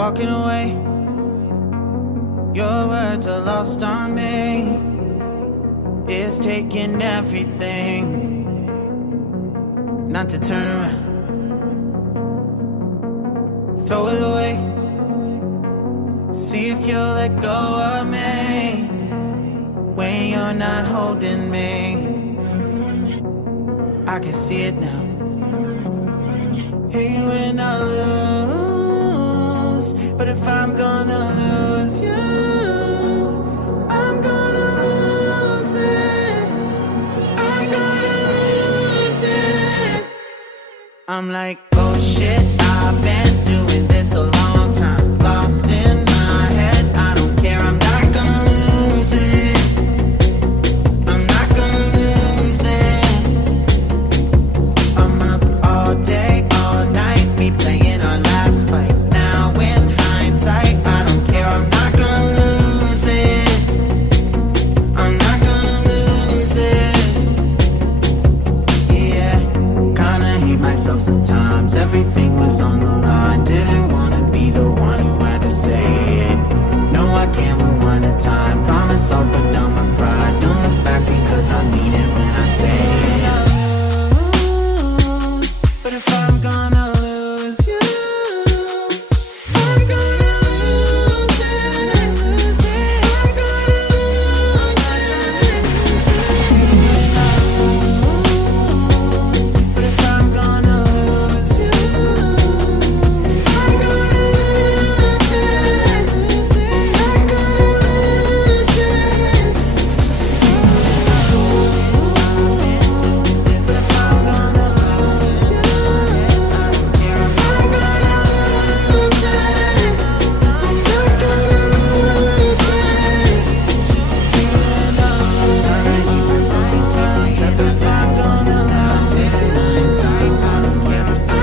walking away. Your words are lost on me. It's taking everything not to turn around. Throw it away. See if you'll let go of me when you're not holding me. I can see it now. Hey, when I lose, but if I'm gonna lose you, I'm gonna lose it. I'm gonna lose it. I'm like, oh shit, I've been doing this a long time. Lost in my head, I don't care, I'm not gonna lose it. I'm not gonna lose this. I'm up all day, all night, replaying our last fight. Now in hindsight, I don't care, I'm not gonna lose it. I'm not gonna lose this. Yeah, kinda hate myself sometimes. Everything was on the line. Didn't wanna be the one who had to say it. No, I can't rewind the time. Promise I'll put down my pride. Don't look back because I mean it when I say it. But if I'm gonna lose you, I'm gonna lose it. I'm gonna lose it. But if I'm gonna lose you, I'm gonna lose it. I'm gonna lose this. If I'm gonna lose you, I don't care. I'm gonna lose it. I'm gonna lose this. Trying to keep myself sometimes. Everything's on the line. It's hindsight. I don't care to say it.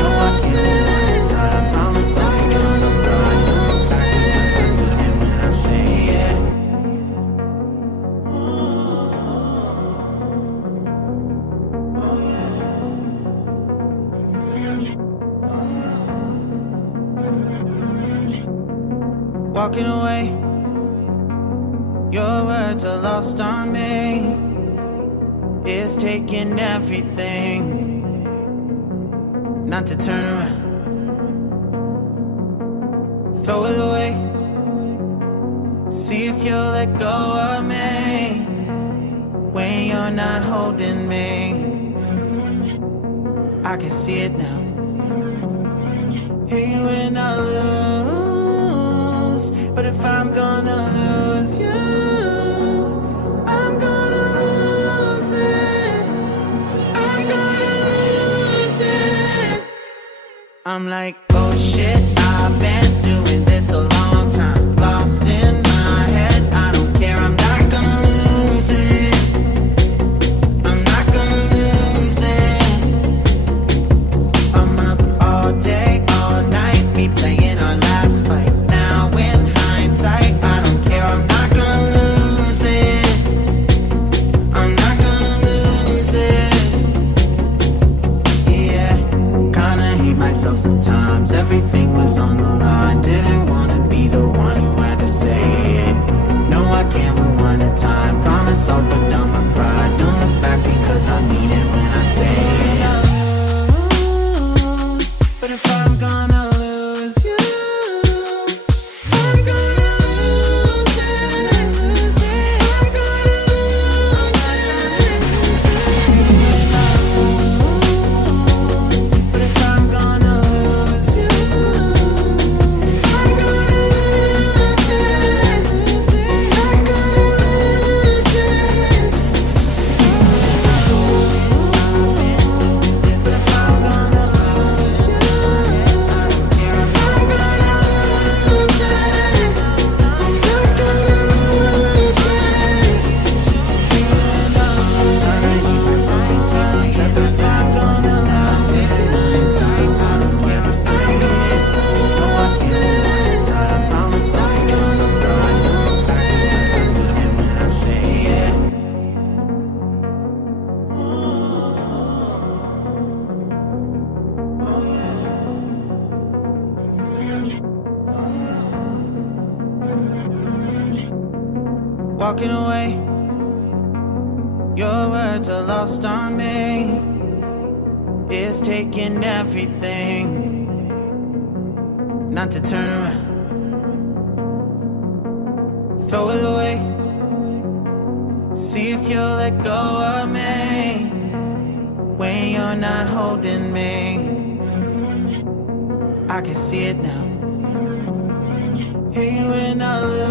No, I can't find the time. Promise I'm gonna lose this. I mean it when I say it. Walking away. Your words are lost on me. It's taking everything not to turn around. Throw it away. See if you'll let go of me when you're not holding me. I can see it now. Hey, when I lose, but if I'm gonna lose you, I'm gonna lose it. I'm gonna lose it. I'm like, oh shit, I've been doing this a long time. Lost in my head, I don't care, I'm not gonna lose it. I'm not gonna lose this. I'm up all day, all night, replaying our last fight. Now in hindsight, I don't care, I'm not gonna lose it. I'm not gonna lose this. Yeah, kinda hate myself sometimes. Everything was on the line. Didn't wanna be the one who had to say it. No, I can't rewind the time. Promise I'll put down my pride. Don't look back because I mean it when I say it. But if I'm gonna lose you, I'm gonna lose it. I'm gonna lose it. But if I'm gonna lose you, I'm gonna lose it. I'm gonna lose this. walking away. Your words are lost on me. It's taking everything not to turn around. Throw it away. See if you'll let go of me when you're not holding me. I can see it now. Hey, when I look